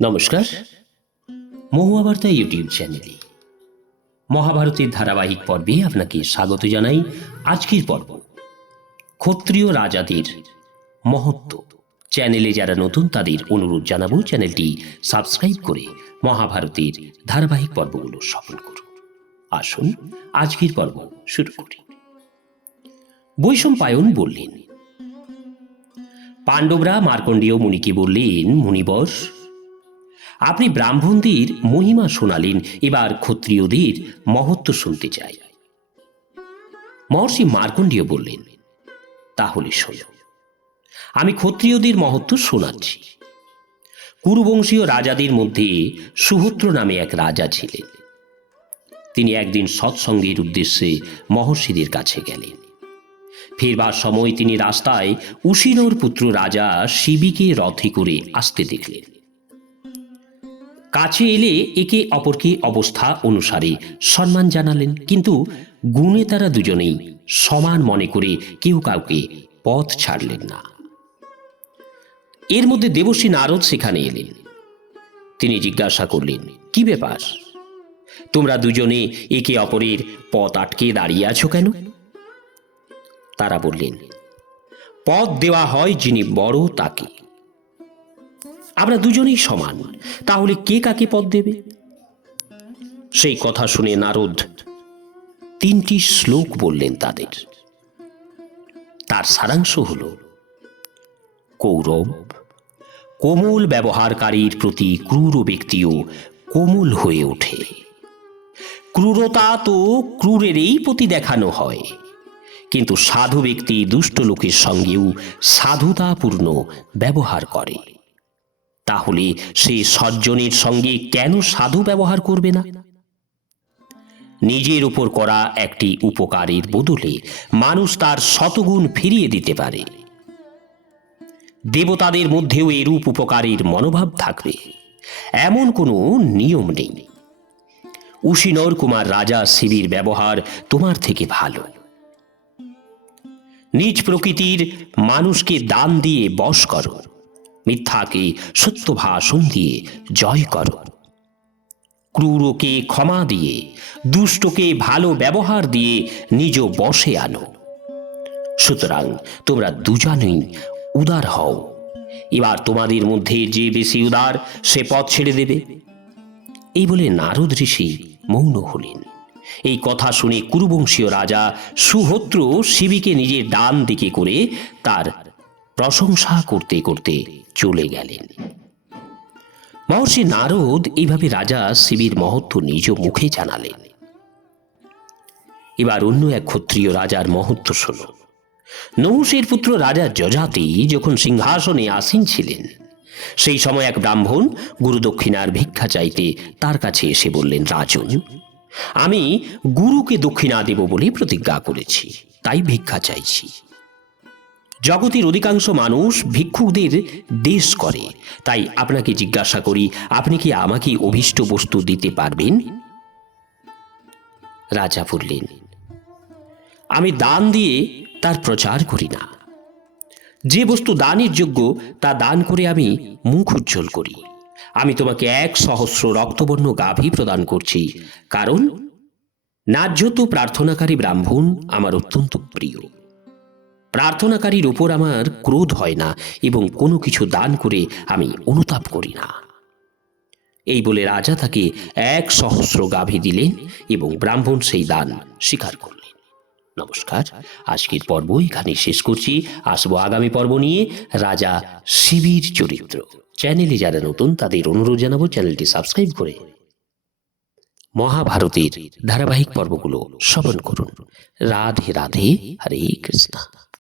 নমস্কার, মহুয়াবার্তা ইউটিউব চ্যানেলে মহাভারতের ধারাবাহিক পর্বে আপনাকে স্বাগত জানাই। আজকের পর্ব ক্ষত্রিয় রাজাদের মহত্ব। চ্যানেলে যারা নতুন তাদের অনুরোধ জানাবো চ্যানেলটি সাবস্ক্রাইব করে মহাভারতের ধারাবাহিক পর্বগুলো সফল করুন। আসুন আজকের পর্ব শুরু করি। বৈশম্পায়ন বললেন, পাণ্ডবরা মার্কণ্ডেয় মুনিকে বললেন, মুনিবর, আপনি ব্রাহ্মণদের মহিমা শোনালেন, এবার ক্ষত্রিয়দের মহত্ব শুনতে চাই। মহর্ষি মার্কণ্ডেয় বললেন, তাহলে শোনো, আমি ক্ষত্রিয়দের মহত্ব শোনাচ্ছি। কুরুবংশীয় রাজাদের মধ্যে সুহূত্র নামে এক রাজা ছিলেন। তিনি একদিন সৎসঙ্গের উদ্দেশ্যে মহর্ষিদের কাছে গেলেন। ফেরবার সময় তিনি রাস্তায় উশিনর পুত্র রাজা শিবিকে রথে করে আসতে দেখলেন। কাছে এলে একে অপরকে অবস্থা অনুসারে সম্মান জানালেন, কিন্তু গুণে তারা দুজনেই সমান মনে করে কেউ কাউকে পথ ছাড়লেন না। এর মধ্যে দেবর্ষি নারদ সেখানে এলেন। তিনি জিজ্ঞাসা করলেন, কি ব্যাপার, তোমরা দুজনে একে অপরের পথ আটকে দাঁড়িয়ে আছো কেন? তারা বললেন, পথ দেওয়া হয় যিনি বড় তাকে। আমরা দুজনেই সমান, তাহলে কে কাকে পথ দেবে? সেই কথা শুনে নারদ 3টি শ্লোক বললেন তাদের। তার সারাংশ হল, কৌরব কোমল ব্যবহারকারীর প্রতি ক্রূর ব্যক্তিও কোমল হয়ে ওঠে। ক্রূরতা তো ক্রূরেরই প্রতি দেখানো হয়, কিন্তু সাধু ব্যক্তি দুষ্ট লোকের সঙ্গেও সাধুতাপূর্ণ ব্যবহার করে। তাহলে সে সজ্জনের সঙ্গে কেন সাধু ব্যবহার করবে না? নিজের উপর করা একটি উপকারের বদলে মানুষ তার শতগুণ ফিরিয়ে দিতে পারে। দেবতাদের মধ্যেও এরূপ উপকারের মনোভাব থাকবে এমন কোনো নিয়ম নেই। উশিনর কুমার রাজা শিবির ব্যবহার তোমার থেকে ভালো। নিজ প্রকৃতির মানুষকে দান দিয়ে বশ করো, মিথ্যাকে সত্য ভাষণ দিয়ে জয় করো, ক্রূরকে ক্ষমা দিয়ে, দুষ্টকে ভালো ব্যবহার দিয়ে নিজ বশে আনো। সুতরাং তোমরা দুজনেই উদার হও। এবার তোমাদের মধ্যে যে বেশি উদার সে পথ ছেড়ে দেবে। এই বলে নারদ ঋষি মৌন হলেন। এই কথা শুনে কুরুবংশীয় রাজা সুহূত্র শিবিকে নিজের ডান দিকে করে তার প্রশংসা করতে করতে চলে গেলেন। মহর্ষি নারদ এইভাবে রাজা শিবির মহত্ব নিজ মুখে জানালেন। এবার অন্য এক ক্ষত্রিয় রাজার মহত্ব শোনো। নহুষের পুত্র রাজা যজাতি যখন সিংহাসনে আসীন ছিলেন, সেই সময় এক ব্রাহ্মণ গুরুদক্ষিণার ভিক্ষা চাইতে তার কাছে এসে বললেন, রাজন, আমি গুরুকে দক্ষিণা দেব বলে প্রতিজ্ঞা করেছি, তাই ভিক্ষা চাইছি। জগতের অধিকাংশ মানুষ ভিক্ষুকদের দেশ করে, তাই আপনাকে জিজ্ঞাসা করি, আপনি কি আমাকে অভীষ্ট বস্তু দিতে পারবেন? রাজা বললেন, আমি দান দিয়ে তার প্রচার করি না। যে বস্তু দানের যোগ্য তা দান করে আমি মুখ উজ্জ্বল করি। আমি তোমাকে 1,000 রক্তবর্ণ গাভী প্রদান করছি, কারণ ন্যায্যত প্রার্থনাকারী ব্রাহ্মণ আমার অত্যন্ত প্রিয়। প্রার্থনাকারীর উপর আমার ক্রোধ হয় না এবং কোনো কিছু দান করে আমি অনুতাপ করি না। এই বলে রাজা তাকে 1,000 গাভী দিলেন এবং ব্রাহ্মণ সেই দান স্বীকার করলেন। নমস্কার, আজকের পর্ব এখানে শেষ করছি। আসবো আগামী পর্ব নিয়ে রাজা শিবির চরিত্র। চ্যানেলে যারা নতুন তাদের অনুরোধ জানাবো চ্যানেলটি সাবস্ক্রাইব করে মহাভারতের ধারাবাহিক পর্বগুলো শ্রবণ করুন। রাধে রাধে, হরে কৃষ্ণ।